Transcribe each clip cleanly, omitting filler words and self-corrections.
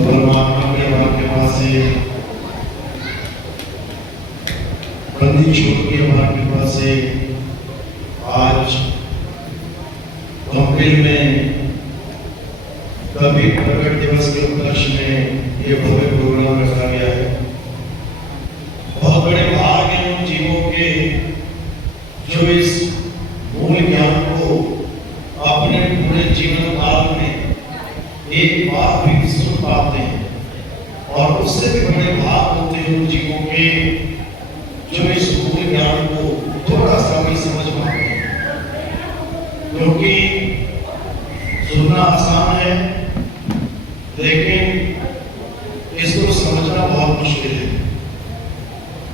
परमात्मा के कृपा से बंदी छोड़ के कृपा से आज कंपनी में कभी प्रकट दिवस के उपलक्ष्य में ये भव्य प्रोग्राम रखा गया है। बहुत बड़े भाग हैं उन जीवों के जो इस मूल ज्ञान को अपने पूरे जीवन काल में एक बार भी सुन पाते हैं, और उससे भी बड़े भाग होते हैं उन जीवों के जो इस मूल ज्ञान को थोड़ा सा भी समझ पाते हैं। क्योंकि सुनना आसान है, लेकिन इसको समझना बहुत मुश्किल है।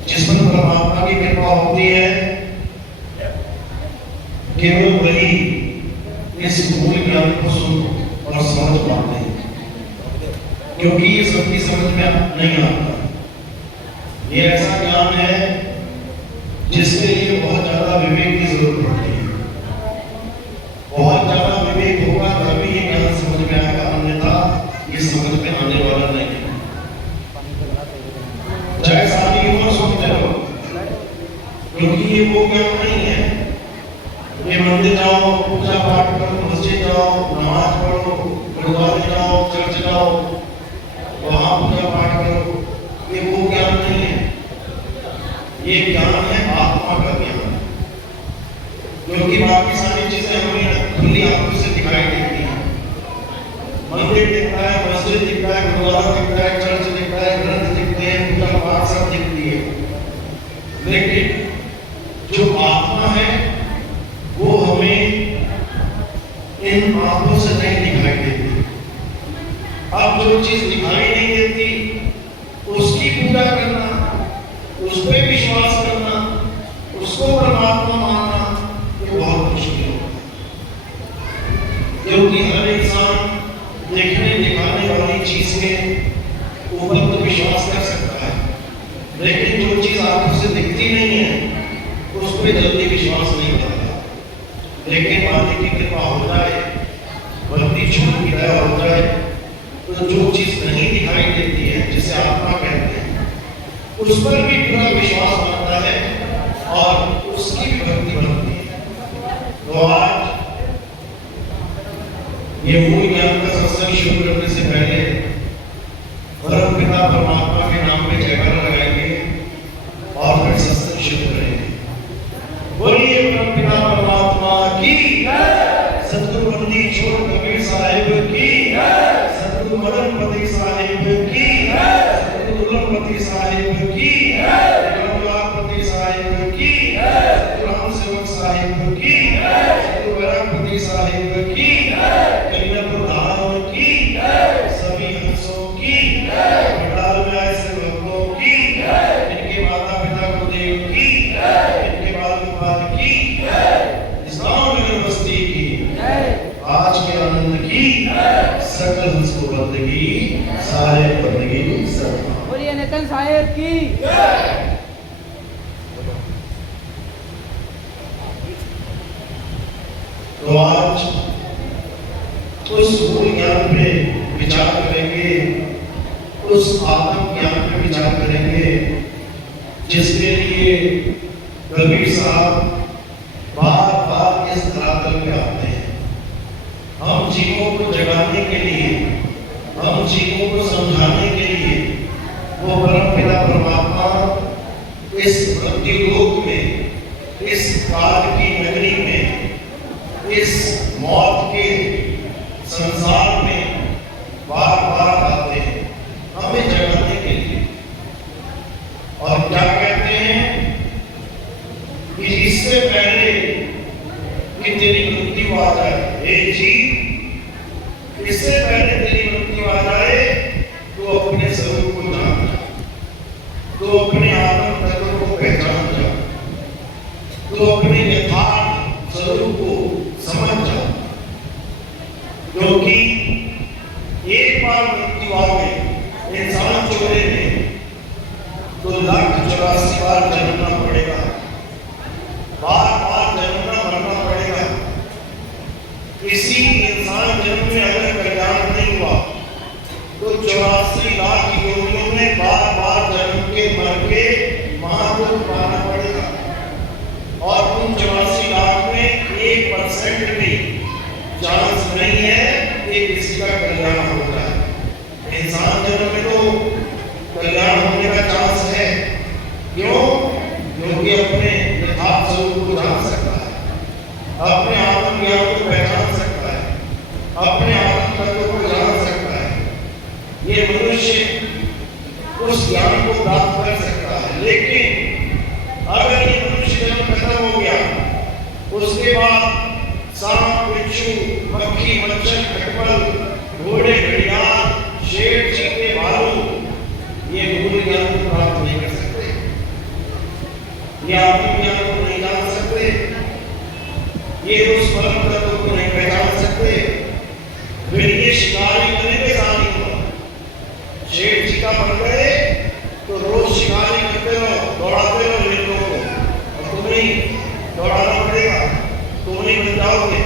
जिसमें परमात्मा की कृपा होती है केवल वही इस मूल ज्ञान को सुन और समझ पाते हैं, क्योंकि ये सबकी समझ में नहीं आता। ये ऐसा ज्ञान है जिसके लिए बहुत ज्यादा विवेक की जरूरत पड़ती है। बहुत ज्यादा विवेक होगा तभी ये ज्ञान समझ में आएगा, अन्यथा ये समझ में आने वाला नहीं है। चाहे सारी उम्र सुनते रहो, क्योंकि ये वो ज्ञान नहीं है ये मंदिर जाओ, पूजा पाठ करो, मस्जिद जाओ, नमाज पढ़ो, गुरुद्वारे जाओ, चर्च जाओ, वहां पूजा पाठ करो, ये वो ज्ञान नहीं है। ये ज्ञान है आत्मा का ज्ञान, क्योंकि बाकी सारी चीजें हमें खुली आंखों से दिखाई देती हैं। मंदिर दिखता है, मस्जिद दिखता है, गुरुद्वारा दिखता है, चर्च दिखता है, ग्रंथ दिखते हैं, पूजा पाठ सब दिखती है, लेकिन जो आत्मा है वो हमें इन आंखों से नहीं दिखाई देती। अब जो चीज दिखाई नहीं देती उसकी पूजा करना, उस पर विश्वास करना, उसको परमात्मा मानना, ये बहुत मुश्किल है। क्योंकि हर इंसान देखने दिखाने वाली चीज के ऊपर तो विश्वास कर सकता है, लेकिन जो चीज आंखों से दिखती नहीं है उस पर जल्दी विश्वास नहीं करता। लेकिन मालिक की कृपा हो जाए, बंदी छूट की दया हो जाए, तो जो चीज नहीं दिखाई देती है, जिसे आत्मा कहते हैं, उस पर भी पूरा विश्वास बनता है और उसकी भी भक्ति बनती है। तो आज ये मूल ज्ञान का सत्संग शुरू करने से पहले परम पिता परमात्मा के नाम पे जयकारा लगाएंगे और फिर सत्संग शुरू करेंगे। बोलिए परम पिता परमात्मा की, सतगुरु बंदी छोड़ कबीर साहिब की, सतगुरु मदनपति साहिब की, सतगुरु दुल्लभपति साहिब की, रामलालपति साहिब की, सतगुरु राम सेवक साहिब की, सतगुरु वैरागपति साहिब की, कल्याणपुर धाम की, सभी हंसों की, पंडाल में आए से भक्तों की, इनके माता पिता गुरुदेव की, इनके बाल गोपाल की, इस्लाम बस्ती की, आज के आनंद की, सकल हंसो बंदगी, साहेब बंदगी सब। बोलिए नितिन साहेब की। तो आज उस मूल ज्ञान पे विचार करेंगे, उस आत्म ज्ञान पे विचार करेंगे, जिसके लिए कबीर साहब बार बार इस धरातल पे आते हैं। हम जीवों को जगाने के लिए, हम जीवों को समझाने के लिए वो परम पिता परमात्मा इस मृत्यु लोक में, इस काल की नगरी में, इस मौत के संसार में बार बार आते हैं हमें जगाने के लिए। और क्या कहते हैं कि इससे पहले कि तेरी मृत्यु आ जाए, हे जीव, इससे पहले तेरी मृत्यु आ जाए तो अपने स्वरूप को जान जा, तो अपने आत्म तत्व को पहचान जा, तो अपने यथार्थ स्वरूप को समझ जा। क्योंकि एक बार मृत्यु आ गई इंसान चोरे में तो 1,84 बार जन्मना पड़ेगा, बार बार जन्मना मरना पड़ेगा। किसी इंसान जन्म में अगर कल्याण नहीं हुआ तो 84 लाख योनियों में बार बार जन्म के मर के महादुख पाना पड़ेगा और उन 84 लाख में 1% भी चांस नहीं है कि किसी का कल्याण होता है। इंसान जन्म में तो कल्याण होने का चांस है। क्यों? क्योंकि अपने यथार्थ स्वरूप को जान सकता है, अपने आत्म ज्ञान को पहचान सकता है, अपने आत्म तत्व को जान सकता है। ये मनुष्य उस ज्ञान को प्राप्त कर सकता है। लेकिन अगर ये मनुष्य जन्म खत्म हो गया, उसके बाद सांप, बिच्छू, मक्खी, मच्छर, खटमल, घोड़े, घड़ियाल, शेर, चीते, भालू ये मूल ज्ञान को प्राप्त नहीं कर सकते, ये आत्म ज्ञान को नहीं जान सकते, ये उस परम तत्व को नहीं पहचान सकते। फिर ये शिकारी बने बेसानी हो। शेर चीता बन गए तो रोज शिकारी करते रहो, दौड़ाते रहो इन लोगों को, और तुम्हें दौड़ाना पड़ेगा, तुम नहीं बन जाओगे।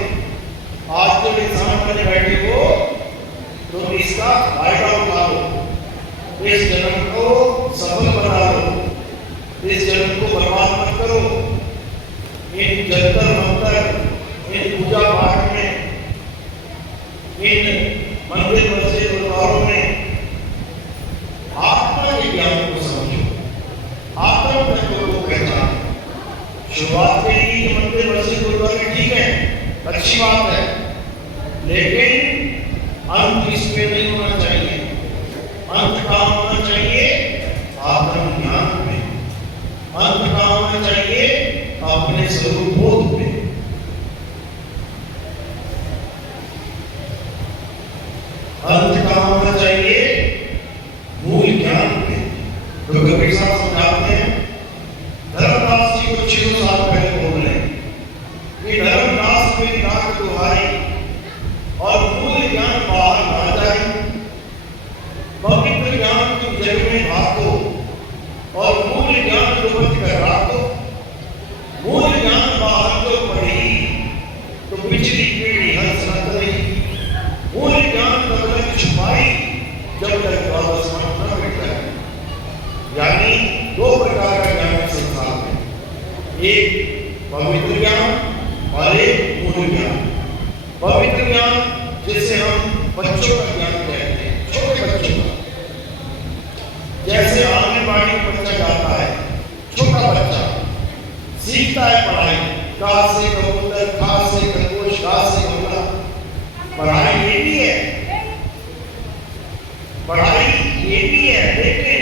आज जो इंसान बने बैठे हो तो इसका फायदा उठा लो, इस जन्म को सफल बना लो, इस जन्म को बर्बाद मत करो। इन जंतर मंतर, इन पूजा पाठ में, इन मंदिर मस्जिद गुरुद्वारों में आत्मा के ज्ञान को समझो, आत्म तत्व को पहचानो। शुरुआत के लिए मंदिर मस्जिद गुरुद्वारे ठीक है, अच्छी बात है, लेकिन अंत इसमें नहीं होना चाहिए। अंत का होना चाहिए आत्म ज्ञान में, अंत का होना चाहिए अपने स्वरूप बोध में। अंत का होना चाहिए मूल ज्ञान में। तो कबीर साहब समझाते हैं, धर्मदास जी को 600 साल पहले बोल रहे हैं कि धर्मदास मेरी रात दुहाई और मूल ज्ञान बाहर ना जाए। पवित्र ज्ञान तुम जग में भागो और मूल ज्ञान दुपट कर राखो। मूल ज्ञान बाहर तो पड़ी तो पिछली पीढ़ी हंस न करेगी। मूल ज्ञान तब तक छुपाई जब तक वापस न मिट जाए। यानी दो प्रकार का ज्ञान संसार में, एक पवित्र ज्ञान और एक मूल ज्ञान। पवित्र ज्ञान जिसे हम बच्चों का ज्ञान कहते हैं, छोटे बच्चों का, जैसे आंगनबाड़ी में बच्चा जाता है, छोटा बच्चा सीखता है पढ़ाई, का से कबूतर, खा से खरगोश, गा से घोड़ा। पढ़ाई ये भी है, पढ़ाई ये भी है, लेकिन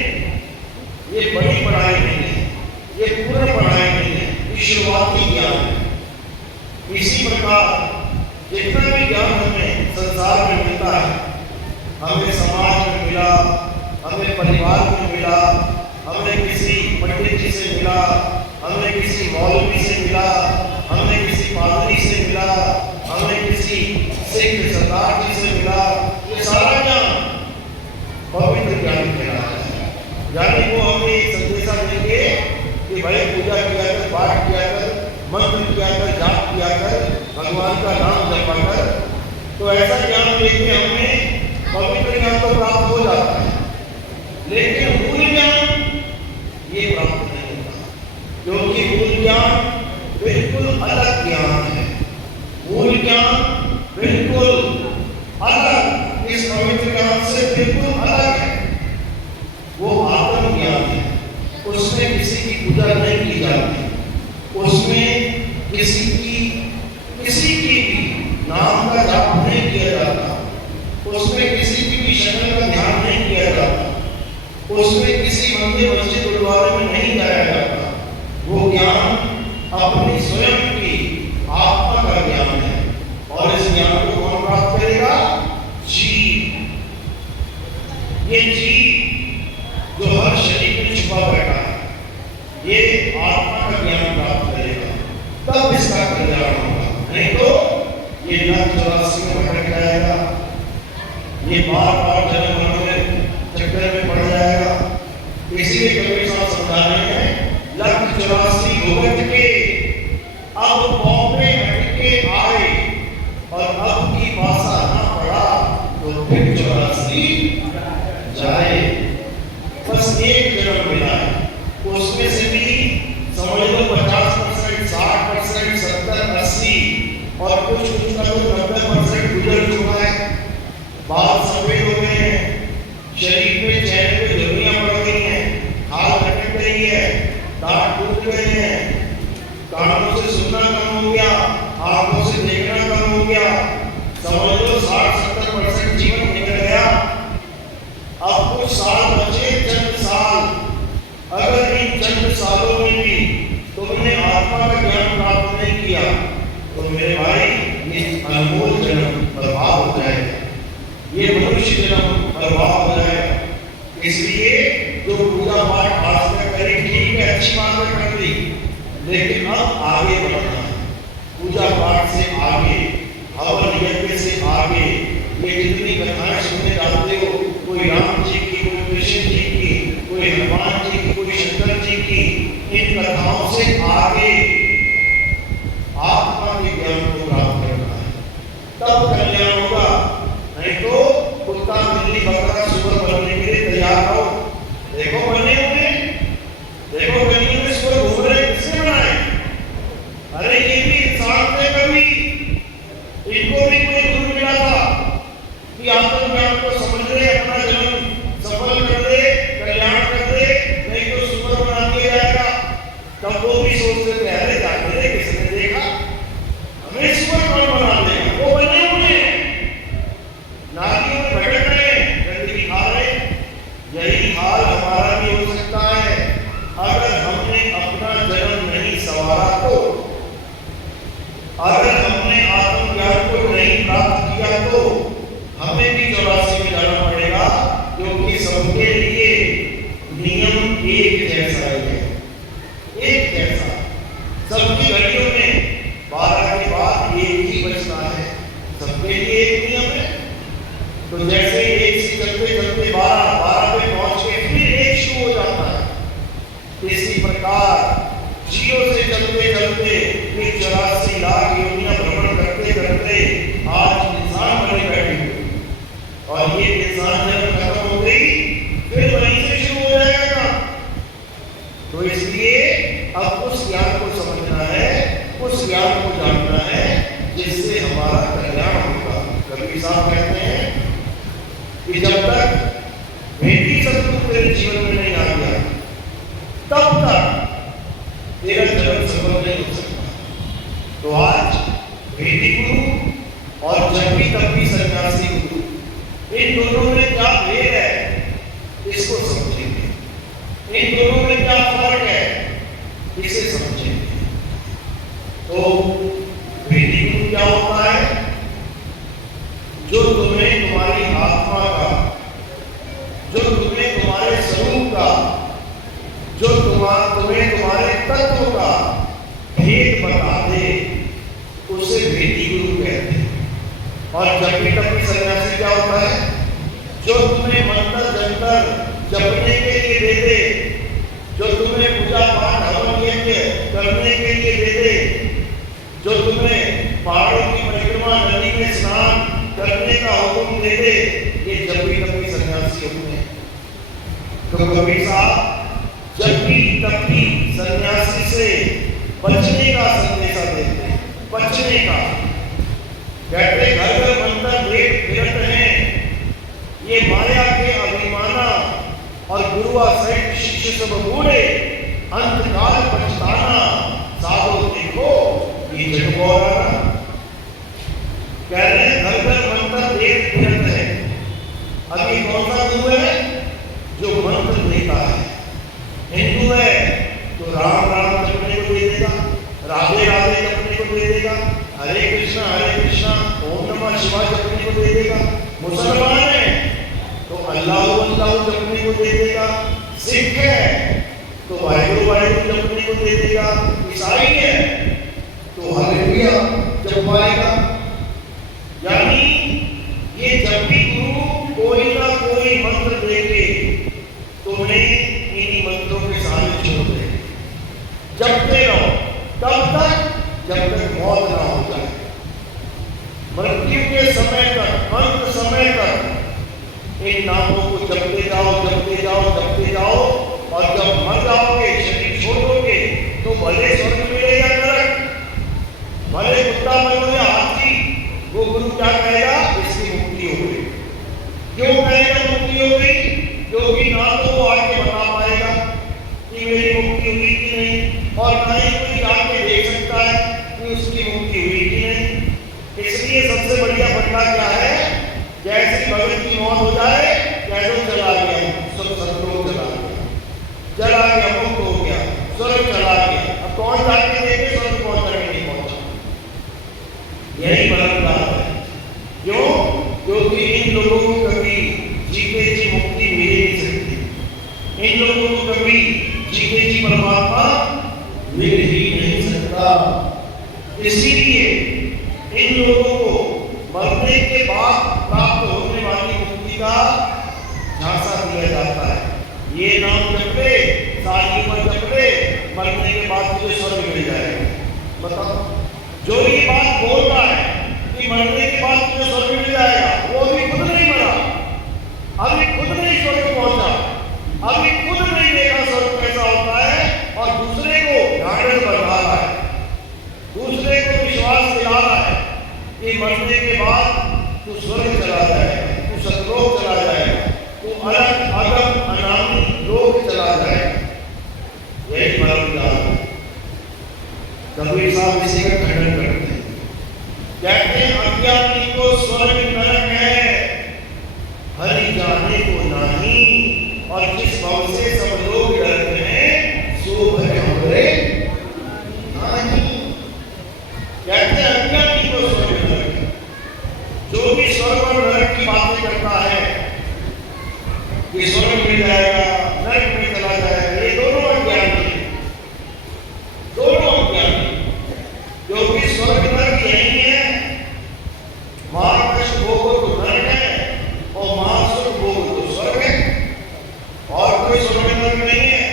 ये बड़ी पढ़ाई नहीं है, ये पूर्ण पढ़ाई नहीं है, ये शुरुआती ज्ञान है। इसी प्रकार जितना भी ज्ञान हमें संसार में मिलता है, हमें समाज में मिला, हमें परिवार में मिला, हमें किसी पंडित जी से मिला, हमें किसी मौलवी से मिला, हमें किसी पादरी से मिला, हमें किसी सिख सरदार जी से मिला, ये सारा ज्ञान पवित्र ज्ञान कहलाता है। यानी वो हमें संदेशा देंगे कि भाई पूजा किया कर, पाठ किया कर, मंत्र किया कर, जाप किया कर, भगवान का नाम जपा कर। तो ऐसा ज्ञान लेके हमें पवित्र ज्ञान तो प्राप्त हो जाता है, लेकिन मूल ज्ञान ये प्राप्त नहीं होता, क्योंकि मूल ज्ञान बिल्कुल अलग ज्ञान है। मूल ज्ञान बिल्कुल अलग, इस पवित्र ज्ञान से बिल्कुल अलग है। वो आत्म ज्ञान है, उसमें किसी की पूजा नहीं की जाती, उसमें किसी की भी नाम का जाप नहीं किया जाता, उसमें किसी की भी शक्ल का ध्यान नहीं किया जाता, उसमें किसी मंदिर मस्जिद गुरुद्वारे में नहीं जाया जाता। वो ज्ञान अपनी स्वयं की आत्मा का ज्ञान है, और इस ज्ञान को कौन प्राप्त करेगा? जीव। ये जीव जो हर शरीर में छुपा बैठा है, ये आत्मा का ज्ञान प्राप्त करेगा, तब इसका कल्याण होगा। नहीं तो ये लाख 84 में भटक जाएगा, ये बार बार जन्म मरण चक्कर में पड़ जाएगा। इसीलिए कबीर साहब समझा रहे हैं, लाख 84 भुगत के अब पौधे हटके आए, और अब की पासा ना पड़ा तो फिर 84 जाए, बस एक जन्म मिला है, उसमें से भी समझ लो 50%, 60%, 70, 80 और कुछ का तो 90% गुजर चुका है। बाल सफेद हो गए हैं, शरीर में चेहरे पे झुर्रियां पड़ गई हैं, खाल लटक गई है, दांत टूट गए हैं, कानों से सुनना कम हो गया, आंखों से देखना कम हो गया। समझ लो 60-70% जीवन निकल गया। अब कुछ साल बचे, चंद साल। अगर इन चंद सालों में भी तुमने आत्मा का ज्ञान प्राप्त नहीं किया तो मेरे भाई ये अनमोल जन्म बर्बाद हो जाएगा, ये मनुष्य जन्म बर्बाद हो जाएगा। इसलिए जो पूजा पाठ आज तक करी ठीक है, अच्छी बात है कर ली, लेकिन अब आगे बढ़ना है। पूजा पाठ से आगे, हवन यज्ञ से आगे, ये जितनी कथाएं सुनने जाते हो, कोई राम जी की, कोई कृष्ण जी की, कोई हनुमान जी की, कोई शंकर जी की, इन कथाओं से आगे आत्मा के ज्ञान को प्राप्त करना है, तब कल्याण होगा। नहीं तो कुत्ता बिल्ली बकरा सुअर बनने के लिए तैयार रहो। देखो बने हुए, देखो गलियों में सुअर घूम रहे, किसने बनाए? अरे ये भी इंसान थे कभी, इनको भी कोई गुरु मिला था कि आत्मज्ञान को समझ ले, अपना जन्म सफल कर दे, कल्याण कर दे, नहीं तो सुअर बना दिया जाएगा। तब वो भी सोचते थे अरे जाते थे, किसने देखा हमें सुअर कौन बना देगा? वो बने हुए नालियों में भटक रहे, गंदगी खा रहे। यही हाल हमारा भी हो सकता है अगर हमने अपना जन्म नहीं संवारा तो, अगर हमने आत्मज्ञान को नहीं प्राप्त किया तो हमें भी 84 में जाना पड़ेगा, क्योंकि सबके लिए नियम एक जैसा है, एक जैसा। सबकी घड़ियों में 12 के बाद एक ही बचता है, सबके लिए एक नियम है। तो जैसे एक से चलते चलते 12 पे पहुंच के फिर एक शुरू हो जाता है, इसी प्रकार जीरो से चलते चलते फिर 84 लाख योनियां भ्रमण करते करते आज इंसान बने बैठे हुए, और ये इंसान जब खत्म हो गई फिर वहीं से शुरू हो जाएगा। तो इसलिए अब उस ज्ञान को समझना है, उस ज्ञान को जानना है जिससे हमारा कल्याण होगा। कबीर साहब कहते हैं कि जब तक भेदी सत्पुरुष तेरे जीवन में नहीं आ गया तब तक तेरा जन्म सफल नहीं हो सकता। तो आज भेदी गुरु और जपी तपी सन्यासी गुरु, इन दोनों में क्या भेद है इसको समझेंगे, इन दोनों में क्या फर्क है इसे समझेंगे। तो भेदी गुरु क्या होता है? जो तुम्हें तुम्हारी आत्मा का, जो तुम्हें तुम्हारे स्वरूप का, जो तुम्हें तुम्हारे तत्व का भेद बता दे, उसे भेदी गुरु कहते हैं। और जपी तपी सन्यासी क्या होता है? जो तुम्हें मंत्र जंतर जपने के लिए दे दे, जो तुम्हें पूजा पाठ हवन यज्ञ करने के लिए दे दे, जो तुम्हें पहाड़ों की परिक्रमा, नदी में स्नान करने का हुक्म दे दे, ये जपी तपी सन्यासी होते हैं। तो कबीर साहब जपी तपी सन्यासी से बचने का संदेशा देते हैं, बचने का। कहते घर घर मंत्र वेद फिरत हैं, ये माया के अभिमाना और गुरुआ सहित शिष्य सब बूढ़े, अंतकाल पछताना, साधो देखो ये जगमोहरा। कह रहे हैं घर घर मंत्र वेद फिरत है। अभी कौन सा गुरु है? जो मंत्र देता है। हिंदू है तो राम राम जपने को दे देगा, राधे राधे जपने को दे देगा, हरे कृष्णा ओम नमः शिवाय जपने को दे देगा। मुसलमान है तो अल्लाह अल्लाह जपने को दे देगा। सिख है तो वाहिगुरु वाहिगुरु जपने को दे देगा। ईसाई है तो हालेलुया जपवाएगा। यानी ये जब भी गुरु कोई ना कोई मंत्र देके तुम्हें इन्हीं मंत्रों के सामने छोड़ दे, जपते रहो तब तक जब तक मौत ना हो जाए। मृत्यु के समय तक, अंत समय तक इन नामों को जपते भगत की मौत हो जाए, कह दो चला गया, सब सतलोक चला गया, मुक्त हो गया, स्वर्ग चला गया। अब कौन जाके देखे स्वर्ग पहुंचा कि नहीं पहुंचा? यही बलात्कार है। क्यों? क्योंकि इन लोगों को कभी जीते जी मुक्ति मिल नहीं सकती, इन लोगों को कभी जीते जी परमात्मा मिल ही नहीं सकता। इसीलिए इन लोगों को मरने के बाद प्राप्त होने वाली मुक्ति का झांसा दिया जाता है। ये नाम जप ले, सारी उम्र जप ले, मरने के बाद तुझे स्वर्ग मिल जाएगा। बताओ, जो ये बात बोल रहा है कि मरने के बाद तुझे स्वर्ग मिल जाएगा, वो अभी खुद नहीं मरा, अभी खुद नहीं स्वर्ग पहुंचा, अभी खुद नहीं देखा स्वर्ग कैसा होता है, और दूसरे को ढांढस बंधा रहा है, दूसरे को विश्वास दिला रहा है कि मरने के बाद तू स्वर्ग चला जाएगा, तू सतलोक चला जाएगा, तू अलग अगम अनामी लोक चला जाएगा। यही बलात्कार है। कबीर साहब इसी का खंडन करते हैं, कहते हैं अज्ञानी को स्वर्ग नरक है, हरि जाने को नहीं, और जिस भाव से सब लोग डरते हैं सो भय हमरे नहीं। कहते हैं अज्ञानी को स्वर्ग नरक है। जो भी स्वर्ग और नरक की बातें करता है कि स्वर्ग मिल जाएगा, नरक में चला जाएगा, ये दोनों अज्ञानी हैं, दोनों अज्ञानी। क्योंकि स्वर्ग नरक यही है, महाकष्ट भोगो तो नरक है और महासुख भोगो तो स्वर्ग है, और कोई स्वर्ग नरक नहीं है।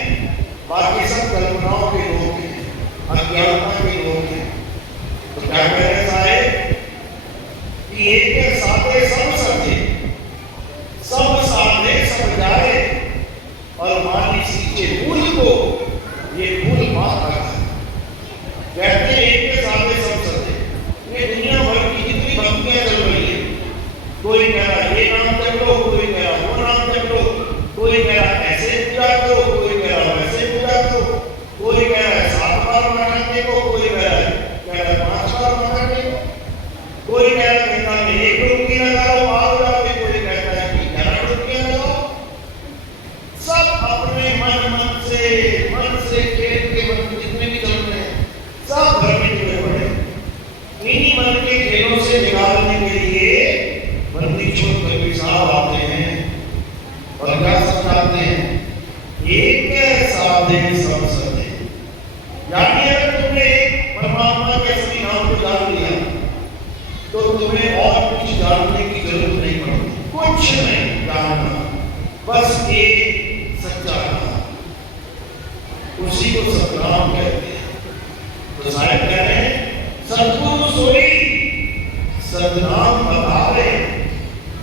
बाकी सब कल्पनाओं के लोग हैं, अज्ञानता के लोग हैं। तो क्या कह रहे साहेब कि एक साधे सब सत्य, सब साधे सब जाए, और मानी सींचे फूल को ये फूल मार रखा। कहते हैं एक के साधे सब सत्य। ये दुनिया भर की जितनी भक्तियां चल रही है, कोई कह रहा ये नाम जप लो, कोई कह रहा वो नाम जप लो, कोई कह रहा ऐसे पूजा करो, कोई कह रहा वैसे पूजा करो, कोई कह रहा है 7 बार माथा टेको, कोई कह रहा है 5 बार माथा टेको, कोई कह रहा है गंगा में 1 डुबकी लगाओ आओ जाओगे, कोई कहता है कि 11 डुबकियां लगाओ। सब अपने मन से खेल के मन जितने भी चल रहे हैं सब भ्रमित हुए पड़े। इन्हीं मन के खेलों से निकालने के लिए बंदी छोड़ कबीर साहब आते हैं और क्या समझाते हैं, एक साधे सब सधे। यानी अगर तुमने एक परमात्मा के असली नाम को जान लिया तो तुम्हें और कुछ जानने की जरूरत नहीं पड़ती, कुछ नहीं जानना, बस एक सच्चा नाम, उसी को सतनाम कहते हैं। तो साहिब कह रहे हैं सतगुरु सोई सतनाम बतावे,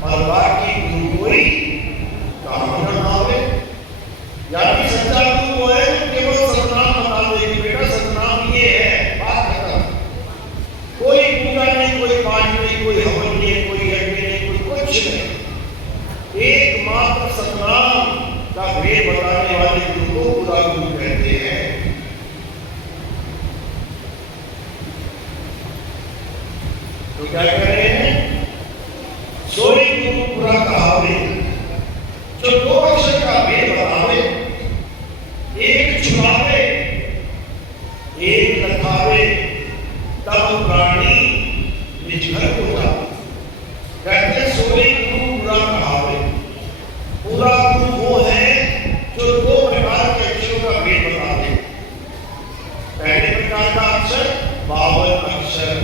और बाकी गुरु कोई काम न आवे। यानी सच्चा गुरु वो है जो केवल सतनाम बता दे कि बेटा सतनाम ये है, बात खत्म। कोई पूजा नहीं, कोई पाठ नहीं, कोई हवन नहीं, कोई यज्ञ नहीं, कोई कुछ नहीं, एकमात्र सतनाम का भेद बताने वाले गुरु को पूरा गुरु कहते हैं। तो क्या कह रहे हैं, सोई गुरु पूरा कहावे, जो 2 अक्षर का भेद बतावे, एक छुड़ावे एक लखावे, तब प्राणी निज घर को जावे। कहते सोई गुरु पूरा कहावे। पूरा गुरु वो है जो 2 प्रकार के अक्षरों का भेद बता दे। पहले प्रकार का अक्षर 52 अक्षर,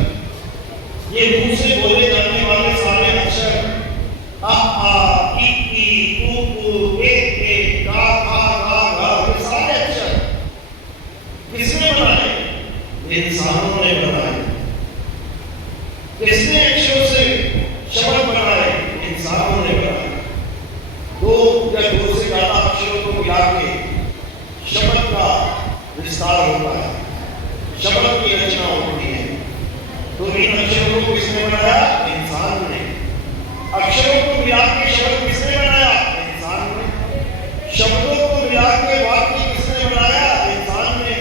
ये मुंह से बोले जाने वाले सारे अक्षर, आ आ ई उ ए ए का खा गा गा, ये सारे अक्षर किसने बनाए? इंसानों ने बनाए। किसने अक्षरों से शब्द बनाए? इंसानों ने बनाए। 2 या 2 से ज्यादा अक्षरों को मिला के शब्द का विस्तार होता है, शब्द की रचना होती है। तो इन अक्षरों को किसने बनाया? इंसान ने। अक्षरों को मिला के शब्द किसने बनाया? इंसान ने। शब्दों को मिला के वाक्य किसने बनाया? इंसान ने।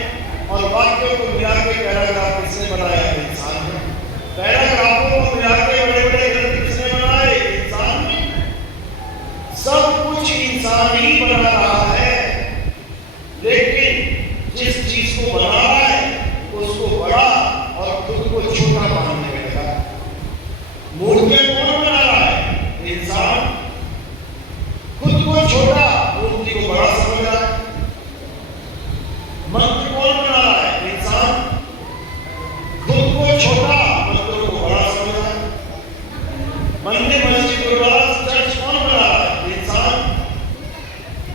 और वाक्यों को मिला के पैराग्राफ किसने बनाया? इंसान ने। पैराग्राफों को मिला के बड़े बड़े ग्रंथ किसने बनाए? इंसान ने। इंसान ही बना रहा है, लेकिन जिस चीज को बना रहा है उसको बड़ा और खुद को छोटा मानने लगा। मूर्तियां कौन बना रहा है? इंसान। खुद को छोटा, मूर्ति को बड़ा समझ रहा है। मंत्र कौन बना रहा है? इंसान। खुद को छोटा, मंत्रों को बड़ा समझ रहा है। मंदिर, मस्जिद, गुरुद्वारा, चर्च कौन बना रहा है? इंसान।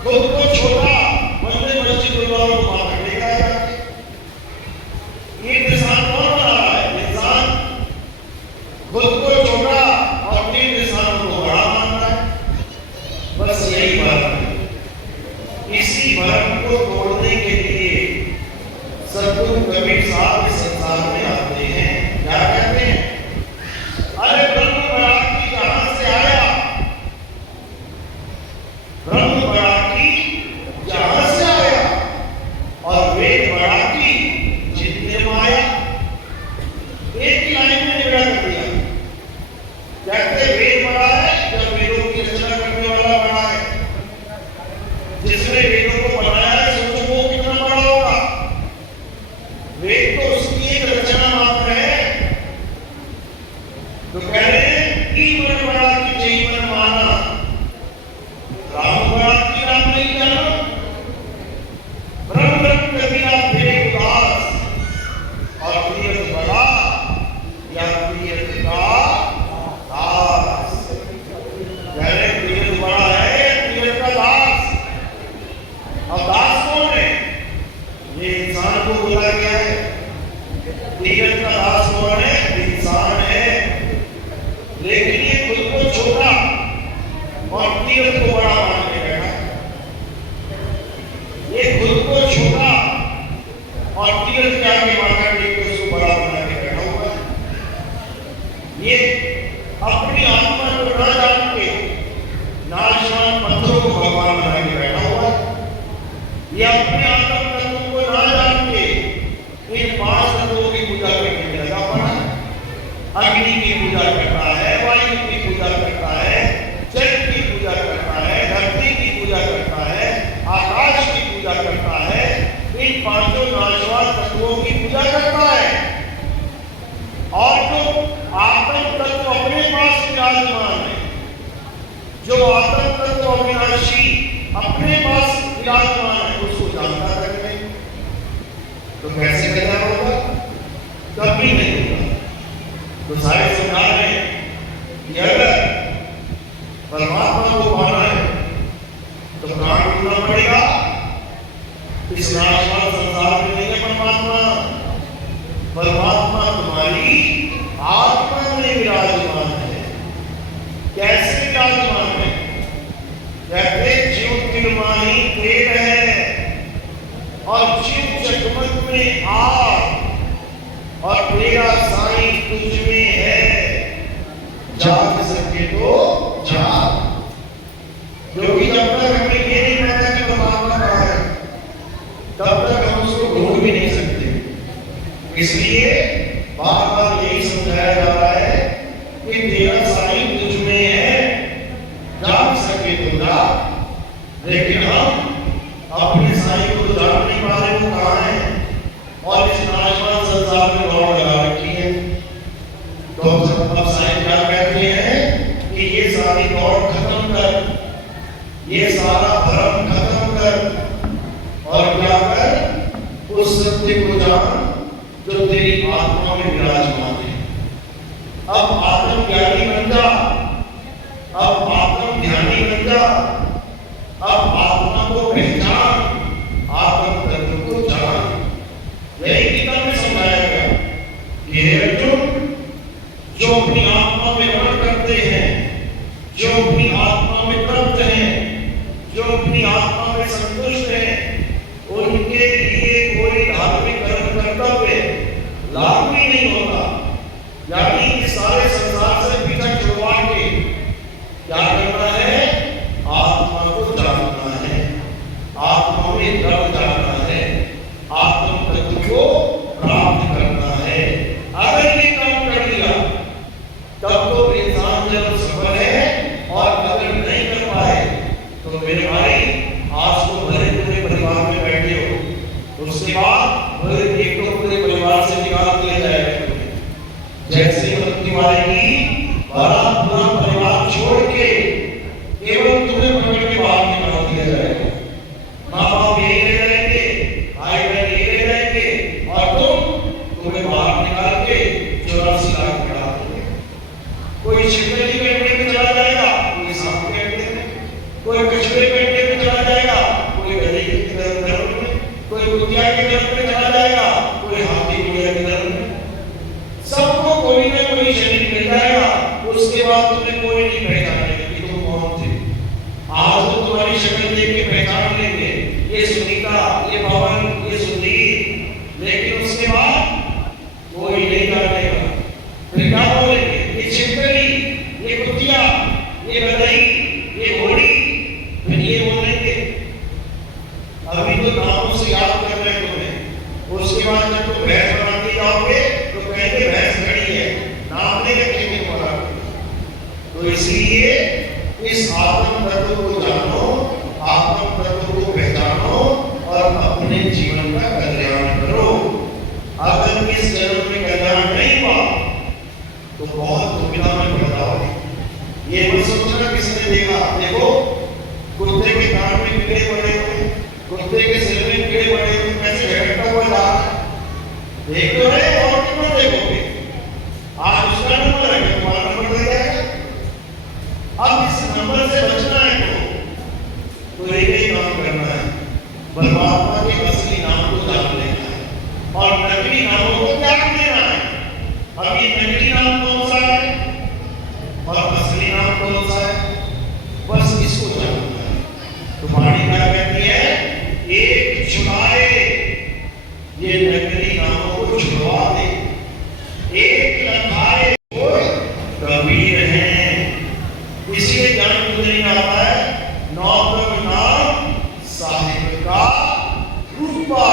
खुद को छोटा, मंदिर, मस्जिद, गुरुद्वारा को वहां तक लेकर आएगा। ये इंसान कौन बना रहा है? इंसान। खुद को छोटा और तीन इंसान को बड़ा मान रहा है। बस यही भ्रम है। इसी भ्रम को तोड़ने के लिए सद्गुरु कबीर साहब इस संसार में आते हैं। क्या कहते हैं? अरे ब्रह्म बराकी कहां से आया? ब्रह्म बराकी जहां से आया और वेद बराकी जितने माया। एक ही लाइन में निबड़ा कर दिया। कहते वेद बड़ा है जब वेदों की रचना करने वाला बड़ा है। जिसने वेदों को बनाया है सोचो वो कितना बड़ा होगा। वेद तो उसकी एक रचना मात्र है। तो कह रहे हैं ईवन बड़ा की जीवन माना, राम बड़ा की राम नहीं जाना। ब्रह्म ब्रह्म कबीरा फिरे उदास, और तीर्थ बड़ा या तीर्थ का दास। कह रहे तीर्थ बड़ा है या तीर्थ का दास। अब दास कौन है? ये इंसान को बोला गया है। तीर्थ का दास कौन है? इंसान है। लेकिन ये खुद को छोटा और तीर्थ को बड़ा मानने लगा। ये खुद को छोटा और तीर्थ के आगे माथा टेक कर उसको बड़ा बना के बैठा हुआ है। ये अपनी आत्मा को न जान के नाशवान पत्थरों को भगवान बना के बैठा हुआ है। ये अपने आत्मा तत्वों को न जान के इन 5 तत्वों की पूजा करने में लगा पड़ा है। अग्नि की पूजा करता है, वायु की पूजा करता है, जल की पूजा करता है, धरती की पूजा करता है, आकाश की पूजा करता है। इन 5 नाशवान तत्वों की पूजा करता है। और जो आत्म तत्व अपने पास विराजमान है, जो आत्म तत्व अविनाशी अपने पास विराजमान है, उसको जानता करने तो कैसे पैदा होगा? कभी नहीं होगा। तो सारे समझा रहे हैं कि अगर परमात्मा को पाना है तो प्राण ढूंढना पड़ेगा। इस नाशवान संसार में नहीं है परमात्मा। परमात्मा तुम्हारी आत्मा में विराजमान है। कैसे विराजमान है? कहते ज्योतिर्मयी तेज है और जीव चकमक में आग, और तेरा साईं तुझ में है। जाग सके तो जाग। क्योंकि जब तक हमें ये नहीं पता कि परमात्मा कहाँ है, तब तक हम उसको ढूंढ भी नहीं सकते। इसलिए बार बार यही समझाया जा रहा है कि तेरा साईं तुझ में है, जाग सके तो जाग। लेकिन हम अपने साईं को जान नहीं पा रहे, वो कहाँ है, और इस नाशवान संसार में दौड़ लगा रखी है। तो अब साईं क्या कहते हैं कि ये सारी दौड़ खत्म कर, ये सारा भ्रम खत्म कर, और क्या कर? उस सत्य को जान जो तेरी आत्मा में विराजमान है। अब आत्म ज्ञानी बन जा, अब आत्म ध्यानी बन जा, अब आत्मा को पहचान, आत्म तत्व को जान। यही गीता में समझाया गया कि हे अर्जुन, जो अपनी आत्मा में रमण करते हैं, जो अपनी आत्मा में तृप्त हैं, जो अपनी आत्मा में संतुष्ट हैं, उनके लिए कोई धार्मिक कर्म कर्तव्य लागू ही नहीं होता। यानी इस सारे संसार से पीछा छुड़वा के क्या करना है? आत्मा को जानना है। ये घोड़ी, फिर ये बोलेंगे अभी तो नामों से याद कर रहे तुम्हें, उसके बाद जब तुम भैंस बनाते जाओगे तो कहेंगे भैंस खड़ी है, नाम नहीं रखेंगे तुम्हारा। तो इसलिए इस आत्म तत्व को जानो, आत्म तत्व को पहचानो और अपने जीवन का कल्याण करो। अगर इस जन्म में कल्याण नहीं हुआ तो बहुत दुविधा में पड़ जाओगे। ये मत सोचना किसने देखा, देखो कुत्ते के कान में कीड़े पड़े हुए, कुत्ते के सिर में कीड़े पड़े हुए, कैसे झटकता हुआ जा रहा है, देख तो रहे और क्यों देखोगे। आज उसका नंबर है, तुम्हारा नंबर लग जाएगा। अब इस नंबर से बचना है तो एक ही काम करना है, परमात्मा के असली नाम को जान लेना है और नकली नामों को त्याग देना है। अब ये नकली नाम कौन सा है और असली नाम कौन सा है, बस इसको जानना है। तुम्हारी क्या कहती है, एक छुड़ाए, ये नकली नामों को छुड़वा दे, एक लगाए, कबीर है। इसीलिए ज्ञान मुझे नहीं आता है, नौकम नाम साहिब का रूपा।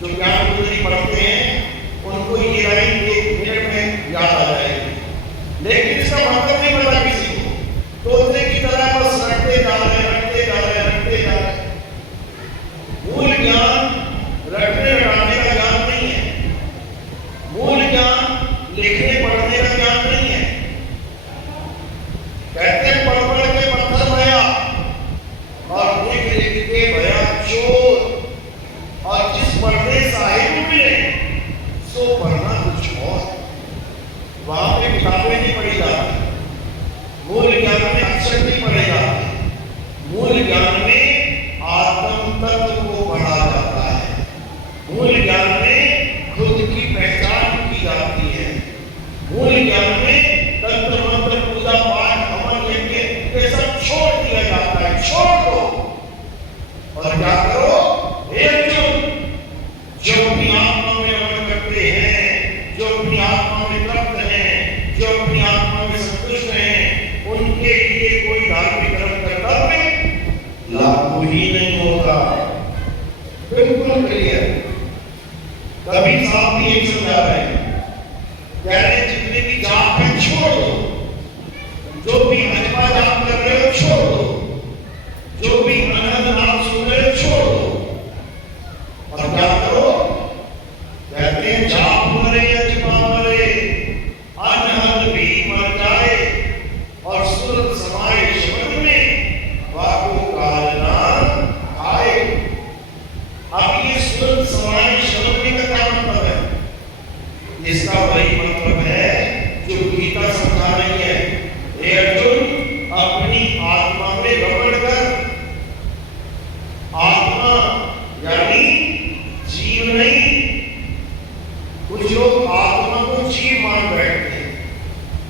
जो ज्ञान मुझे नहीं पढ़ते हैं उनको ये लाइन एक मिनट में याद आ जाएगी, लेकिन इसका मतलब नहीं पता किसी को, तोते की तरह बस रटते जा रहे, रटते जा रहे, रटते जा रहे। मूल ज्ञान रटने रटाने का ज्ञान नहीं है, मूल ज्ञान लिखने पढ़ने का ज्ञान नहीं है। कहते पढ़ पढ़ के पत्थर भया और लिख लिख के भया चोर, और जिस पढ़ने साहिब मिले सो पढ़ना कुछ और, वहां पे किताबें नहीं पढ़ी जाती, मूल ज्ञान में अक्षर नहीं पढ़े जाते, मूल ज्ञान में आत्म तत्व को पढ़ा जाता है, मूल ज्ञान में खुद की पहचान की जाती है, मूल ज्ञान में तंत्र मंत्र पूजा पाठ हवन यज्ञ ये सब छोड़ दिया जाता है। छोड़ दो और क्या करो, हे अर्जुन, जो अपनी आत्मा में रमण करते हैं, जो अपनी आत्मा में तृप्त हैं, जो अपनी आत्मा में संतुष्ट हैं, उनके लिए कोई धार्मिक कर्म कर्तव्य लागू ही नहीं होता। बिल्कुल क्लियर। कभी साहब भी एक समझा रहे हैं, कह रहे जितने भी जाप है छोड़ दो, जो भी अजमा जाप कर रहे हो छोड़ दो, जो भी अनंत नाम सुन रहे हो छोड़ दो, और क्या करो, कहते हैं जाप मरे अजमा मरे, अनहद भी मर जाए, और सुरत समाए शब्द में वाको काल ना आए। अब ये सुरत समाए शब्द में का क्या मतलब है, इसका वही मतलब है जो गीता समझा रही है, हे अर्जुन अपनी आत्मा में रमण कर। आत्मा यानी जीव नहीं, कुछ लोग आत्मा को जीव मान बैठते हैं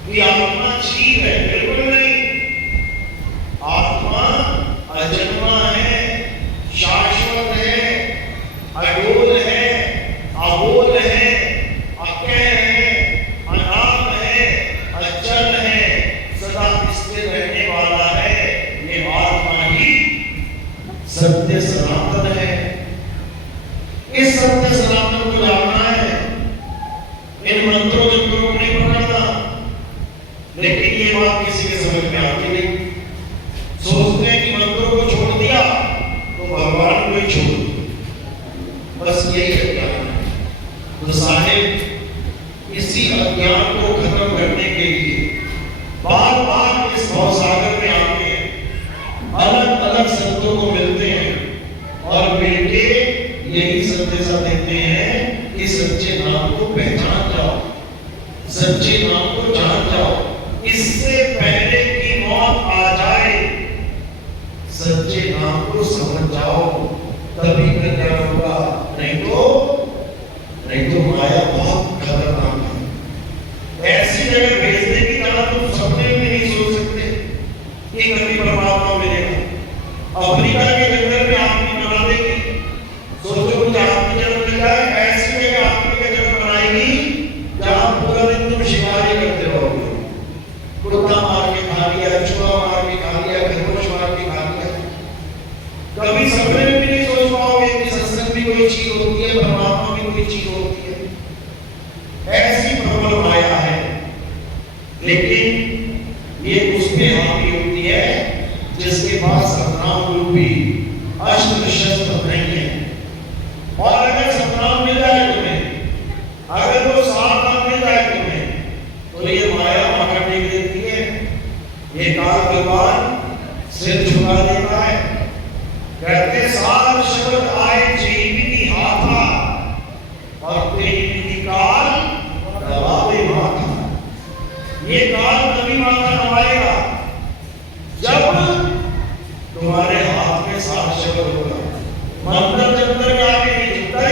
कि आत्मा जीव है, बिल्कुल नहीं। आत्मा अजन्मा है, शाश्वत है, अडोल है, अबोल है, अकेय है, अनाम है, अचल है, सदा स्थिर रहने वाला है। ये आत्मा ही सत्य सनातन है। इस सत्य सनातन को जानना है, इन मंत्रों जंत्रों को नहीं पकड़ना। लेकिन ये बात किसी के समझ में आती नहीं, सोचते हैं कि मंत्रों को छोड़ दिया तो भगवान को ही छोड़ दिया, बस यही अज्ञान है। तो साहिब इसी अज्ञान को खत्म करने के लिए बार बार इस भवसागर में आते हैं, अलग अलग संतों को मिलते हैं और मिलके यही संदेशा देते हैं कि सच्चे नाम को पहचान जाओ, सच्चे नाम को जान जाओ, इससे पहले कि मौत आ जाए सच्चे नाम को समझ जाओ, तभी कल्याण होगा। नहीं तो माया बहुत खतरनाक है। ऐसी जगह भेजने की तरह तुम सपने में नहीं सोच सकते कि कभी परमात्मा मिलेगा। अफ्रीका के जंगल में आदमी बना देगी, सोचो मुझे आदमी जन्म मिल जाए, ऐसी जगह आदमी का जन्म बनाएगी जहां पूरा दिन तुम शिकारी करते रहोगे, कुत्ता मार के खा लिया, चूहा मार के खा लिया, कभी सपने में भी नहीं सोच पाओगे कि सत्संग भी कोई चीज होती है, परमात्मा भी कोई चीज होती है। ऐसी प्रबल माया है, लेकिन ये उसमें हावी होती है जिसके पास सतनाम रूपी अस्त्र शस्त्र नहीं है। और अगर सतनाम मिल जाए तुम्हें, अगर वो सावधान मिल जाए तुम्हें, तो ये माया पकड़ नहीं देती है। ये काल भगवान सिर झुका देता है, कहते सार शब्द आए जीविनी हाथा और तेरी काल दबावे माथा। ये काल तभी माथा दबाएगा जब तुम्हारे हाथ में सार शब्द होगा। मंत्र जंतर के आगे नहीं झुकता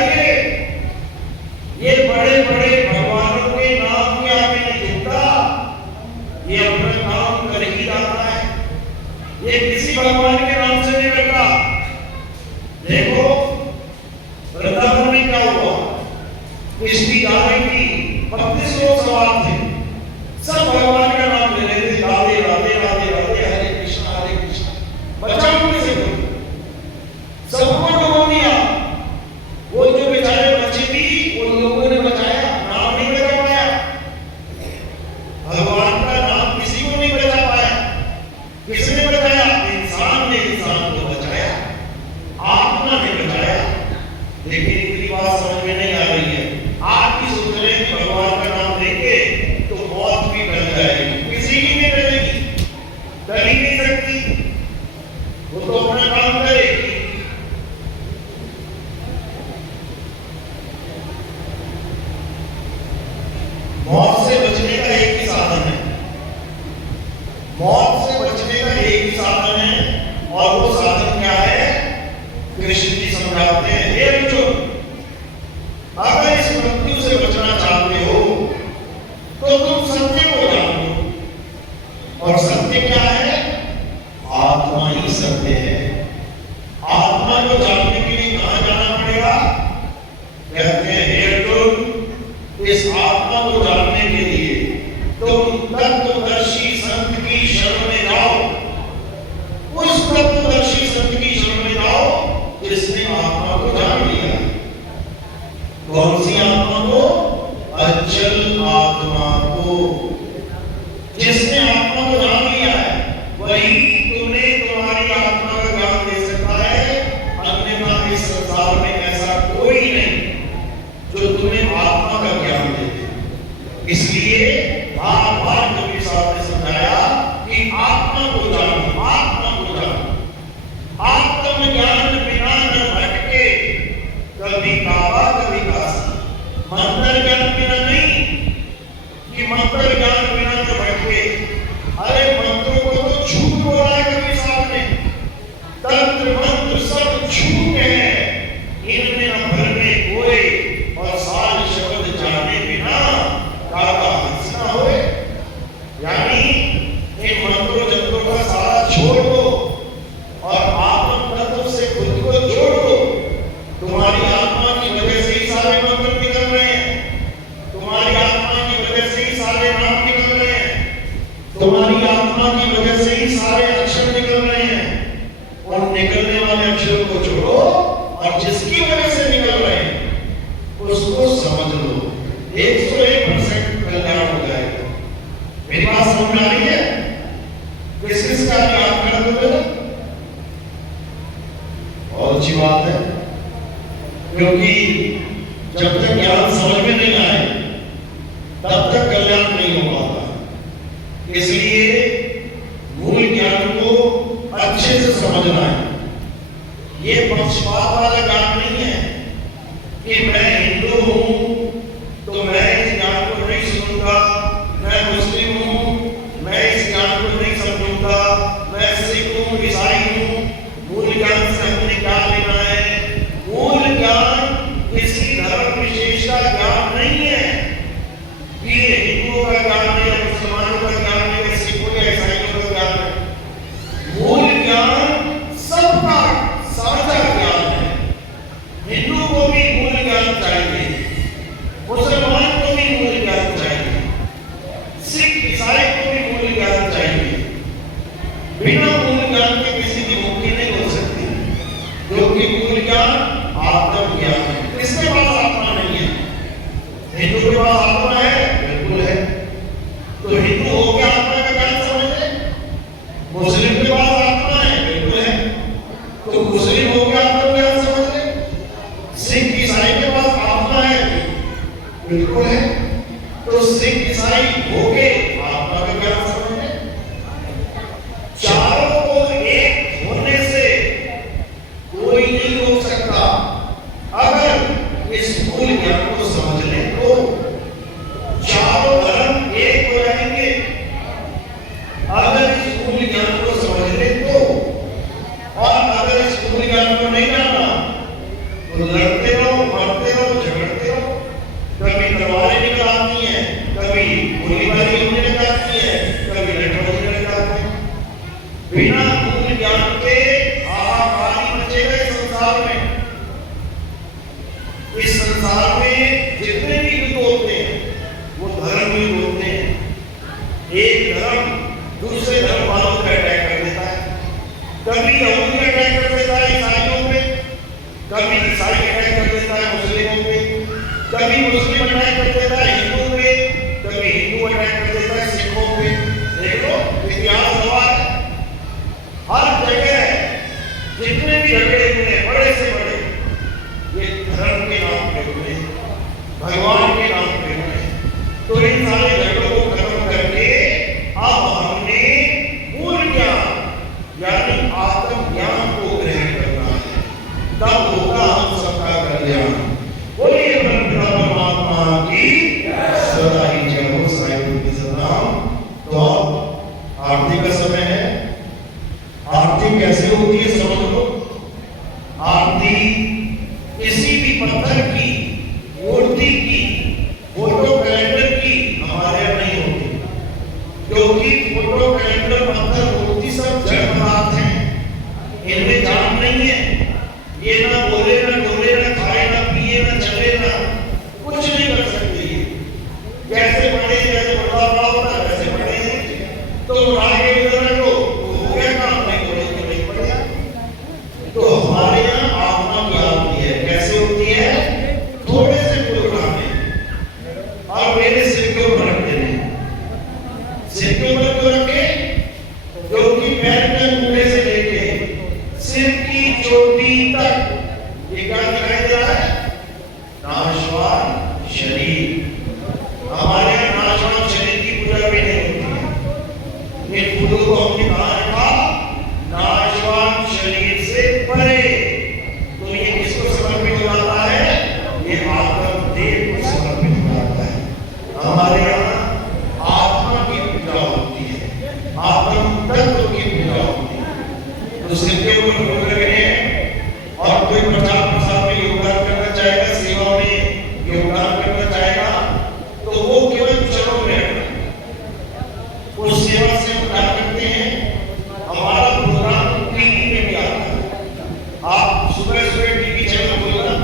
ये बड़े बड़े भगवानों के नाम के आगे नहीं झुकता, ये अपना काम कर ही जाता है। ये किसी भगवान के नाम से नहीं करता। देखो वृंदावन में क्या हुआ, किश्ती जा रही थी, 32 लोग सवार थे, सब भगवान का नाम ले रहे थे, राधे राधे राधे राधे, हरे कृष्ण बचाओ नहीं सकते, सबको डुबो दिया। वो जो बेचारे बच्चे थी उन लोगों ने बचाया, नाम नहीं बचा पाया, भगवान का नाम किसी को नहीं बचा पाया। किसने बचाया? इंसान ने इंसान को बचाया, आत्मा ने बचाया। लेकिन इतनी बात समझ में नहीं आ रही है। आप भी सोच रहे हैं भगवान का नाम लेके तो मौत भी टल जाएगी, किसी की नहीं टलेगी, टल ही नहीं सकती, वो तो अपना काम करेगी। मौत से बचने का एक ही साधन है, मौत से बचने का एक ही साधन है, और वो साधन क्या है? कृष्ण जी समझाते हैं, हे अर्जुन, अगर इस मृत्यु से बचना चाहते हो तो तुम सत्य को जानो, और सत्य क्या है? आत्मा ही सत्य है। आत्मा को जानने के लिए कहां जाना पड़ेगा? कहते हैं, हे अर्जुन, इस आत्मा को जानने के लिए तुम तत्वदर्शी संत की शरण में जाओ। उस तत्वदर्शी संत की शरण में जाओ जिसने आत्मा को जान लिया। कौन सी आत्मा को? अचल आत्मा को। जिसने आत्मा को जान लिया है वही तुम्हें तुम्हारी आत्मा का ज्ञान दे सकता है, अन्यथा इस संसार में ऐसा कोई नहीं जो तुम्हें आत्मा का ज्ञान दे। इसलिए बार बार कबीर साहब ने समझाया कि आत्मा को जानो, आत्मा को जानो। आत्मज्ञान बिना न भटके, कभी काबा कभी काशी। मंत्र ज्ञान बिना नहीं कि मंत्र ज्ञान बिना न भटके। अरे मंत्रों को तो झूठ बोला है कबीर साहब ने, तंत्र मंत्र सब झूठ है, इनमें न भरने कोई, और साल शब्द जाने बिना काबा हंसना होए। यानी इन मंत्रों जंत्रों का सारा छोड़ दो और आत्म तत्व से खुद को जोड़ दो। तुम्हारी आत्मा की वजह से ही सारे मंत्र निकल रहे हैं, तुम्हारी आत्मा की वजह से ही सारे नाम निकल रहे हैं, तुम्हारी आत्मा की वजह से ही सारे अक्षर निकल रहे हैं। और निकलने वाले अक्षरों को छोड़ो और जिसकी वजह से निकल रहे हैं उसको समझ लो, 101% कल्याण हो जाएगा। मेरी बात समझ में आ रही है? किस किस का याद कर दो, बहुत अच्छी बात है, क्योंकि जब तक ज्ञान समझ में नहीं आए तब तक कल्याण नहीं हो पाता। इसलिए मूल ज्ञान को अच्छे से समझना है। ये पक्षपात वाला ज्ञान नहीं है कि मैं हिंदू हूं तो मैं इस ज्ञान को नहीं सुनूंगा, मैं मुस्लिम हूं मैं इस ज्ञान को नहीं समझूंगा, मैं सिख हूं ईसाई हूं। मूल ज्ञान से हमने क्या लेना है? मूल ज्ञान किसी धर्म विशेष का ज्ञान नहीं है कि हिंदुओं का ज्ञान है, मुसलमानों का ज्ञान है, सिखों या ईसाइयों का ज्ञान है। मूल ज्ञान सबका साझा ज्ञान है। हिंदू को भी मूल ज्ञान चाहिए, मुसलमान को भी मूल ज्ञान चाहिए, सिख ईसाई को भी मूल ज्ञान चाहिए। बिना मूल ज्ञान के किसी की मुक्ति नहीं हो सकती। क्योंकि मूल ज्ञान आत्मज्ञान है। किसके पास आत्मा नहीं है? हिंदू के पास आत्मा है, बिल्कुल है। तो हिंदू हो के आत्मा का ज्ञान समझे। मुस्लिम के पास आत्मा है, बिल्कुल है। तो मुस्लिम हो के आत्मा ज्ञान समझे। सिख ईसाई के पास आत्मा है, बिल्कुल है। तो सिख ईसाई हो के आत्मा का ज्ञान समझे। चारों को एक होने से कोई नहीं रोक सकता। अगर इस मूल ज्ञान को समझ ले तो चारों धर्म एक हो जाएंगे। अगर इस मूल ज्ञान को समझ ले तो, और अगर इस मूल ज्ञान को नहीं जाना तो लड़ते रहो, मरते रहो, झगड़ते रहो। कभी तलवारें निकल आती हैं, कभी गोलीबारी होने लग जाती है, कभी लड़ाई होने लग जाती है। बिना मूल ज्ञान के हाहाकार मचेगा इस संसार में। इस संसार में जितने भी युद्ध होते हैं वो धर्म युद्ध होते हैं। एक धर्म दूसरे धर्म वालों पर अटैक कर देता है। कभी यहूदी अटैक कर देता है ईसाइयों पे, कभी ईसाई अटैक कर देता है मुस्लिमों पे, कभी मुस्लिम अटैक कर देता है हिंदू पे, कभी हिंदू अटैक कर देता है सिखों पे। देख लो इतिहास गवाह है। हर जगह जितने भी झगड़े हुए हैं बड़े से बड़े, ये धर्म के नाम पे हुए, भगवान के नाम पे हुए। तो इन सारे झगड़ों को खत्म करके अब हमने मूल ज्ञान यानी आत्मज्ञान को ग्रहण करना है। तब होगा हम सबका कल्याण। बोलिए परमात्मा की सदा ही जय हो। साईं के सलाम। तो आरती का समय है। आरती कैसे होती है समझ लो। आरती किसी भी पत्थर की, मूर्ति की, फोटो कैलेंडर की हमारे यहाँ नहीं होती, क्योंकि फोटो कैलेंडर, पत्थर, मूर्ति सब जड़ पदार्थ हैं। इनमें जान नहीं है। ये ना बोले, ना डोले, ना खाए, ना पिए, ना चले, ना कुछ नहीं कर सकते। ये जैसे पढ़े, जैसे पढ़ा पड़ा होता है वैसे पढ़े हैं। तो आगे इधर लो हो गया काम, नहीं बोले तो नहीं पढ़े। तो हमारे यहाँ आत्मा की आरती है। कैसे होती है? थोड़े से फूल उठाने और मेरे सिर के ऊपर रख देने। सिर के ऊपर क्यों रखे? क्योंकि पैर के अंगूठे से लेके सिर की चोटी तक ये क्या दिखाई दे रहा है? नाशवान शरीर। हमारे यहाँ नाशवान शरीर की पूजा भी नहीं होती है। ये फूलों को हमने कहाँ रखा? नाशवान शरीर से परे। तो ये किसको समर्पित हो जाता है? ये आत्मदेव को समर्पित हो जाता है। हमारे यहाँ आत्मा की पूजा होती है, आत्म तत्व की पूजा होती है। तो सिर के ऊपर फूल रखने और कोई प्रचार प्रसार में योगदान करना चाहेगा, सेवा में योगदान करना चाहेगा, तो वो केवल चरणों में रखना। उस सेवा से हम क्या करते हैं? हमारा प्रोग्राम टीवी में भी आता है। आप सुबह सुबह टीवी चैनल खोलना,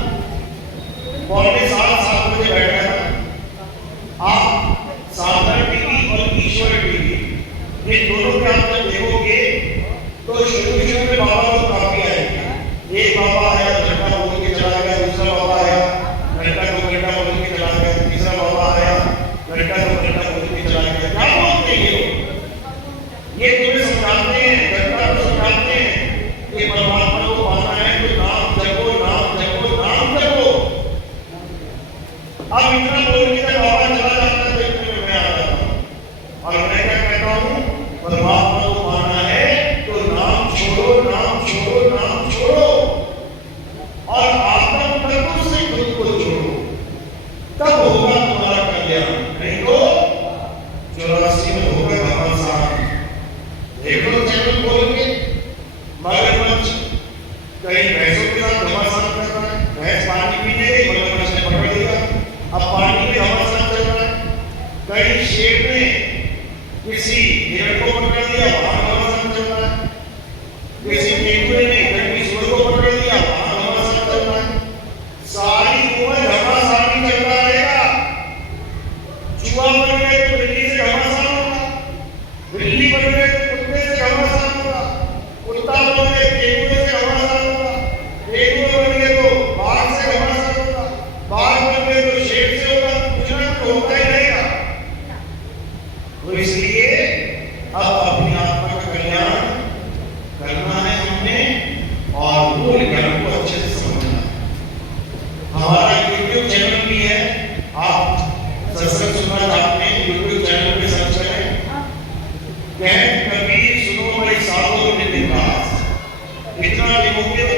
6:45 बजे बैठा है। आप साधना टीवी और ईश्वर टीवी ये दोनों पे आप जब देखोगे तो शुरू में बाबा लोग काफी आएंगे। एक बाबा आया, घंटा बोल के चला गया, दूसरा बाबा आया, घंटा 2 घंटा बोल के चला गया, तीसरा बाबा आया, घंटा 2 घंटा बोल के चला गया। क्या बोलते हैं ये तुम्हें समझाते हैं, घंटा को समझाते हैं कि परमात्मा को पाना है तो नाम जपो, नाम जपो, नाम जपो। अब इतना बोल के बाबा चला जाता है, देखने में मैं आ जाता हूँ और मैं क्या कहता हूँ? परमात्मा को पाना है तो नाम छोड़ो, नाम छोड़ो, नाम छोड़ो और आत्म तत्व से खुद को जोड़ो। तब होगा तुम्हारा कल्याण। नहीं तो 84 में होगा घमासान। देख लो चैनल खोल के, मगरमच्छ कहीं भैंसों के साथ घमासान कर रहा है। भैंस पानी पीने गई, मगरमच्छ ने पकड़ लिया, अब पानी में घमासान चल रहा है। कहीं शेर ने किसी हिरण को पकड़ लिया, वहां घमासान चल रहा है। किसी तेंदुए ने कहीं सुअर को पकड़ लिया, वहां घमासान चल रहा है। सारी उम्र घमासान ही चलता रहेगा। चूहा बन गए तो बिल्ली से घमासान होगा, बिल्ली बन गए तो कुत्ते से घमासान होगा, कुत्ता बन गए तेंदुए से घमासान होगा, मौके